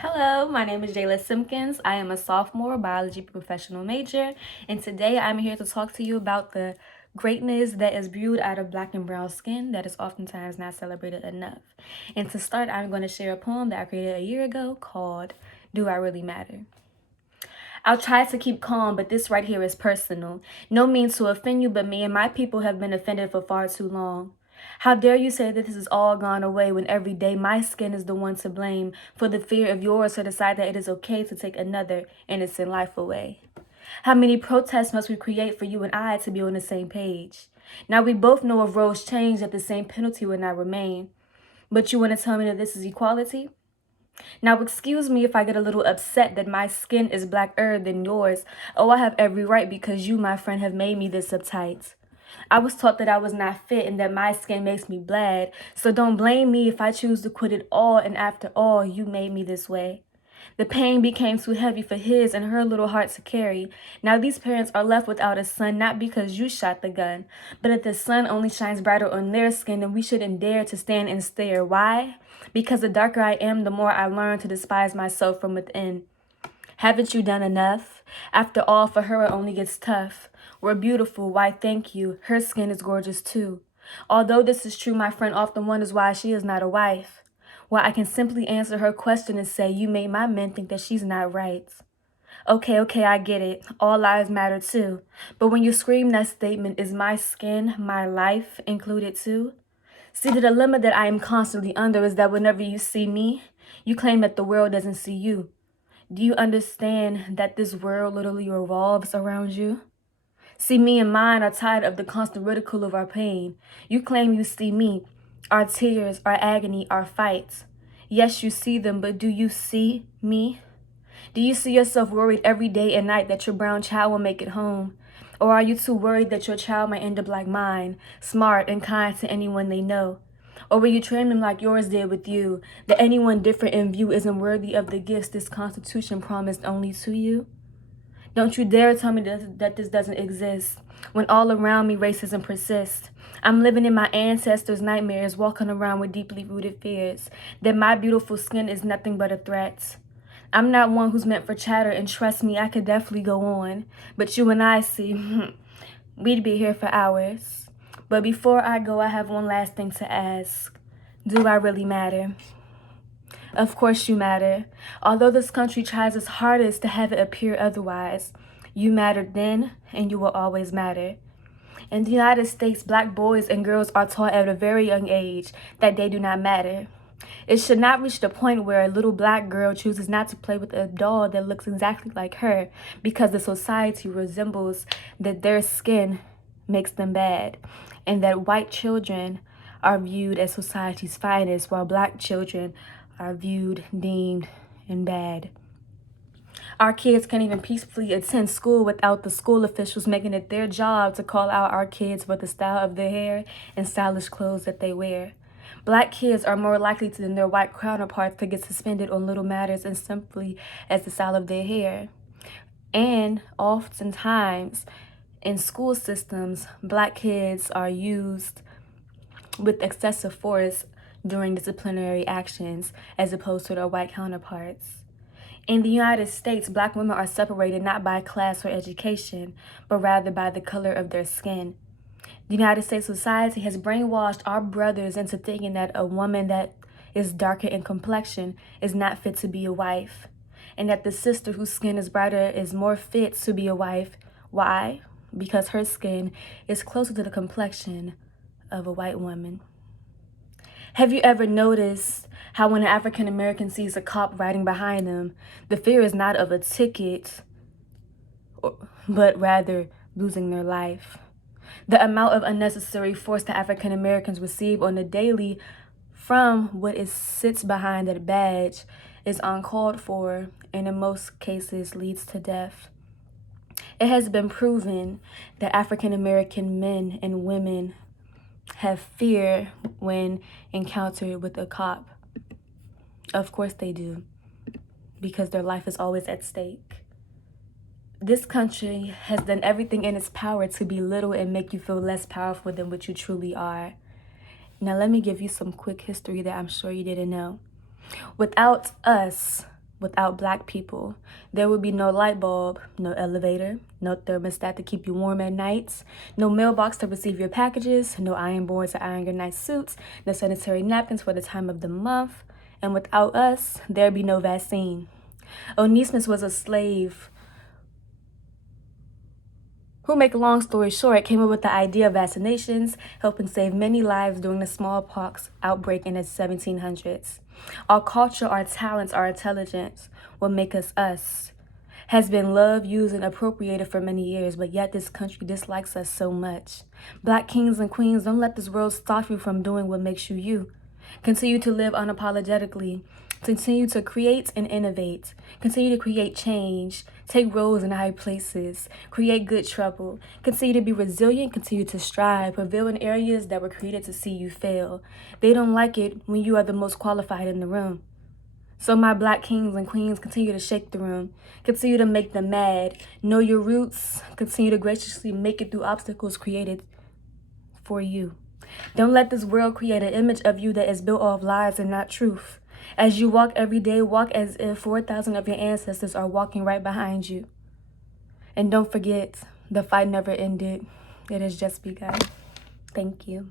Hello, my name is Jayla Simpkins. I am a sophomore biology professional major, and today I'm here to talk to you about the greatness that is brewed out of black and brown skin that is oftentimes not celebrated enough. And to start, I'm going to share a poem that I created a year ago called Do I Really Matter? I'll try to keep calm, but this right here is personal. No means to offend you, but me and my people have been offended for far too long. How dare you say that this is all gone away when every day my skin is the one to blame for the fear of yours to decide that it is okay to take another innocent life away? How many protests must we create for you and I to be on the same page? Now we both know if roles change that the same penalty will not remain. But you want to tell me that this is equality? Now, excuse me if I get a little upset that my skin is blacker than yours. Oh, I have every right because you, my friend, have made me this uptight. I was taught that I was not fit and that my skin makes me bled. So don't blame me if I choose to quit it all, and after all, you made me this way. The pain became too heavy for his and her little heart to carry. Now these parents are left without a son, not because you shot the gun, but that the sun only shines brighter on their skin, and we shouldn't dare to stand and stare. Why? Because the darker I am, the more I learn to despise myself from within. Haven't you done enough? After all, for her it only gets tough. We're beautiful, why thank you. Her skin is gorgeous too. Although this is true, my friend often wonders why she is not a wife. Well, I can simply answer her question and say, you made my men think that she's not right. Okay, I get it. All lives matter too. But when you scream that statement, is my skin, my life included too? See, the dilemma that I am constantly under is that whenever you see me, you claim that the world doesn't see you. Do you understand that this world literally revolves around you? See, me and mine are tired of the constant ridicule of our pain. You claim you see me, our tears, our agony, our fights. Yes, you see them, but do you see me? Do you see yourself worried every day and night that your brown child will make it home? Or are you too worried that your child might end up like mine, smart and kind to anyone they know? Or will you train them like yours did with you, that anyone different in view isn't worthy of the gifts this Constitution promised only to you? Don't you dare tell me that this doesn't exist, when all around me racism persists. I'm living in my ancestors' nightmares, walking around with deeply rooted fears, that my beautiful skin is nothing but a threat. I'm not one who's meant for chatter, and trust me, I could definitely go on. But you and I see, we'd be here for hours. But before I go, I have one last thing to ask. Do I really matter? Of course you matter. Although this country tries its hardest to have it appear otherwise, you mattered then, and you will always matter. In the United States, black boys and girls are taught at a very young age that they do not matter. It should not reach the point where a little black girl chooses not to play with a doll that looks exactly like her because the society resembles that their skin makes them bad, and that white children are viewed as society's finest while black children are viewed, deemed, and bad. Our kids can't even peacefully attend school without the school officials making it their job to call out our kids for the style of their hair and stylish clothes that they wear. Black kids are more likely than their white counterparts to get suspended on little matters as simply as the style of their hair. And oftentimes, in school systems, black kids are used with excessive force during disciplinary actions as opposed to their white counterparts. In the United States, black women are separated not by class or education, but rather by the color of their skin. The United States society has brainwashed our brothers into thinking that a woman that is darker in complexion is not fit to be a wife, and that the sister whose skin is brighter is more fit to be a wife. Why? Because her skin is closer to the complexion of a white woman. Have you ever noticed how when an African American sees a cop riding behind them, the fear is not of a ticket, but rather losing their life? The amount of unnecessary force that African Americans receive on the daily from what sits behind that badge is uncalled for, and in most cases leads to death. It has been proven that African American men and women have fear when encountered with a cop. Of course they do, because their life is always at stake. This country has done everything in its power to belittle and make you feel less powerful than what you truly are. Now let me give you some quick history that I'm sure you didn't know. Without us, without Black people. There would be no light bulb, no elevator, no thermostat to keep you warm at nights, no mailbox to receive your packages, no iron board to iron your nice suits, no sanitary napkins for the time of the month. And without us, there'd be no vaccine. Onesimus was a slave who, make a long story short, came up with the idea of vaccinations, helping save many lives during the smallpox outbreak in the 1700s. Our culture, our talents, our intelligence, what make us us, has been loved, used, and appropriated for many years, but yet this country dislikes us so much. Black kings and queens, don't let this world stop you from doing what makes you you. Continue to live unapologetically. Continue to create and innovate. Continue to create change. Take roles in high places. Create good trouble. Continue to be resilient. Continue to strive. Prevail in areas that were created to see you fail. They don't like it when you are the most qualified in the room. So my Black kings and queens, continue to shake the room. Continue to make them mad. Know your roots. Continue to graciously make it through obstacles created for you. Don't let this world create an image of you that is built off lies and not truth. As you walk every day, walk as if 4,000 of your ancestors are walking right behind you. And don't forget, the fight never ended. It has just begun. Thank you.